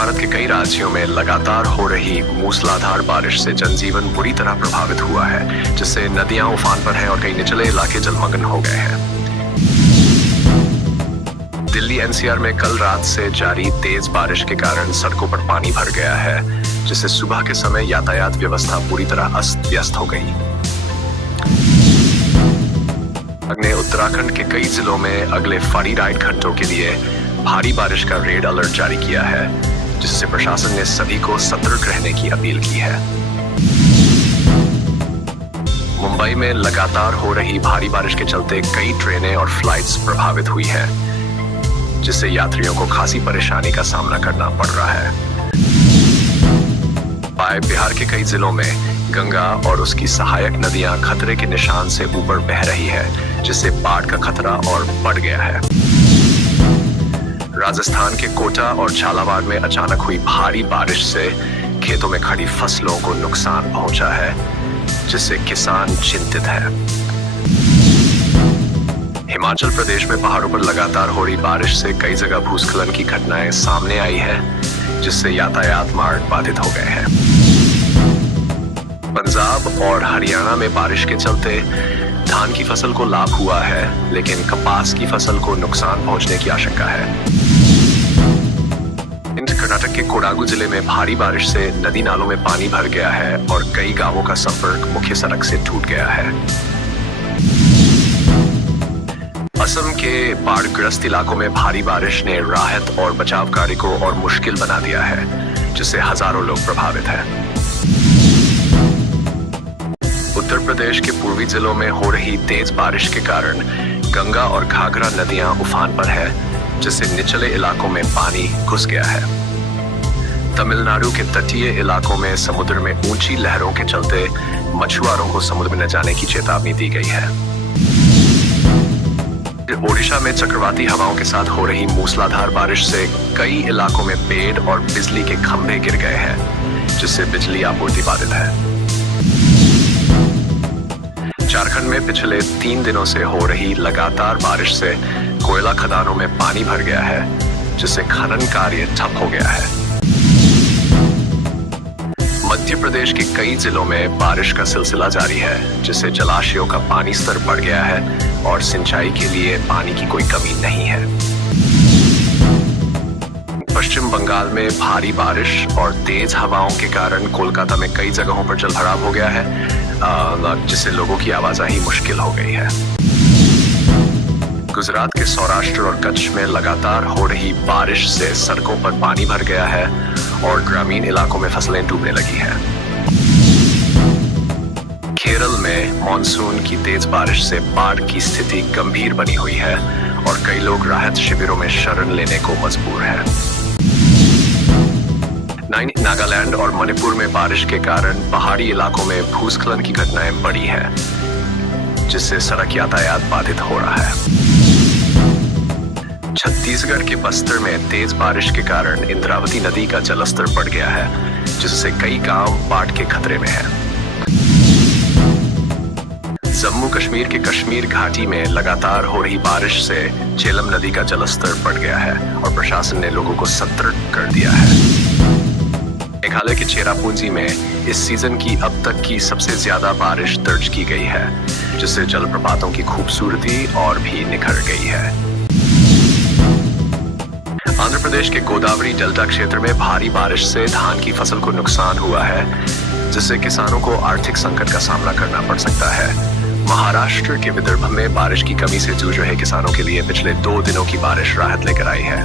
भारत के कई राज्यों में लगातार हो रही मूसलाधार बारिश से जनजीवन बुरी तरह प्रभावित हुआ है, जिससे नदियां उफान पर हैं और कई निचले इलाके जलमग्न हो गए हैं। दिल्ली एनसीआर में कल रात से जारी तेज बारिश के कारण सड़कों पर पानी भर गया है, जिससे सुबह के समय यातायात व्यवस्था पूरी तरह अस्त व्यस्त हो गई। ने उत्तराखंड के कई जिलों में अगले 48 घंटों के लिए भारी बारिश का रेड अलर्ट जारी किया है, जिससे प्रशासन ने सभी को सतर्क रहने की अपील की है। मुंबई में लगातार हो रही भारी बारिश के चलते कई ट्रेनें और फ्लाइट्स प्रभावित हुई हैं, जिससे यात्रियों को खासी परेशानी का सामना करना पड़ रहा है। बिहार के कई जिलों में गंगा और उसकी सहायक नदियां खतरे के निशान से ऊपर बह रही है, जिससे बाढ़ का खतरा और बढ़ गया है। राजस्थान के कोटा और झालावाड़ में अचानक हुई भारी बारिश से खेतों में खड़ी फसलों को नुकसान पहुंचा है, जिससे किसान चिंतित है। हिमाचल प्रदेश में पहाड़ों पर लगातार हो रही बारिश से कई जगह भूस्खलन की घटनाएं सामने आई है, जिससे यातायात मार्ग बाधित हो गए हैं। पंजाब और हरियाणा में बारिश के चलते धान की फसल को लाभ हुआ है, लेकिन कपास की फसल को नुकसान पहुंचने की आशंका है। कर्नाटक के कोडागु जिले में भारी बारिश से नदी नालों में पानी भर गया है और कई गांवों का संपर्क मुख्य सड़क से टूट गया है। असम के बाढ़ग्रस्त इलाकों में भारी बारिश ने राहत और बचाव कार्य को और मुश्किल बना दिया है, जिससे हजारों लोग प्रभावित हैं। उत्तर प्रदेश के पूर्वी जिलों में हो रही तेज बारिश के कारण गंगा और घाघरा नदियां उफान पर है, जिससे निचले इलाकों में पानी घुस गया है। तमिलनाडु के तटीय इलाकों में समुद्र में ऊंची लहरों के चलते मछुआरों को समुद्र में न जाने की चेतावनी दी गई है। ओडिशा में चक्रवाती हवाओं के साथ हो रही मूसलाधार बारिश से कई इलाकों में पेड़ और बिजली के खंभे गिर गए हैं, जिससे बिजली आपूर्ति बाधित है। झारखंड में पिछले 3 दिनों से हो रही लगातार बारिश से कोयला खदानों में पानी भर गया है, जिससे खनन कार्य ठप हो गया है। मध्य प्रदेश के कई जिलों में बारिश का सिलसिला जारी है, जिससे जलाशयों का पानी स्तर बढ़ गया है और सिंचाई के लिए पानी की कोई कमी नहीं है। पश्चिम बंगाल में भारी बारिश और तेज हवाओं के कारण कोलकाता में कई जगहों पर जलभराव हो गया है, जिससे लोगों की आवाजाही मुश्किल हो गई है। गुजरात के सौराष्ट्र और कच्छ में लगातार हो रही बारिश से सड़कों पर पानी भर गया है और ग्रामीण इलाकों में फसलें डूबने लगी हैं। केरल में मानसून की तेज बारिश से बाढ़ की स्थिति गंभीर बनी हुई है और कई लोग राहत शिविरों में शरण लेने को मजबूर हैं। नागालैंड और मणिपुर में बारिश के कारण पहाड़ी इलाकों में भूस्खलन की घटनाएं बढ़ी है, जिससे सड़क यातायात बाधित हो रहा है। छत्तीसगढ़ के बस्तर में तेज बारिश के कारण इंद्रावती नदी का जलस्तर बढ़ गया है, जिससे कई गांव बाढ़ के खतरे में हैं। जम्मू कश्मीर के कश्मीर घाटी में लगातार हो रही बारिश से झेलम नदी का जलस्तर बढ़ गया है और प्रशासन ने लोगों को सतर्क कर दिया है। मेघालय के चेरापूंजी में इस सीजन की अब तक की सबसे ज्यादा बारिश दर्ज की गई है, जिससे जलप्रपातों की खूबसूरती और भी निखर गई है। आंध्र प्रदेश के गोदावरी डेल्टा क्षेत्र में भारी बारिश से धान की फसल को नुकसान हुआ है, जिससे किसानों को आर्थिक संकट का सामना करना पड़ सकता है। महाराष्ट्र के विदर्भ में बारिश की कमी से जूझ रहे किसानों के लिए पिछले 2 दिनों की बारिश राहत लेकर आई है।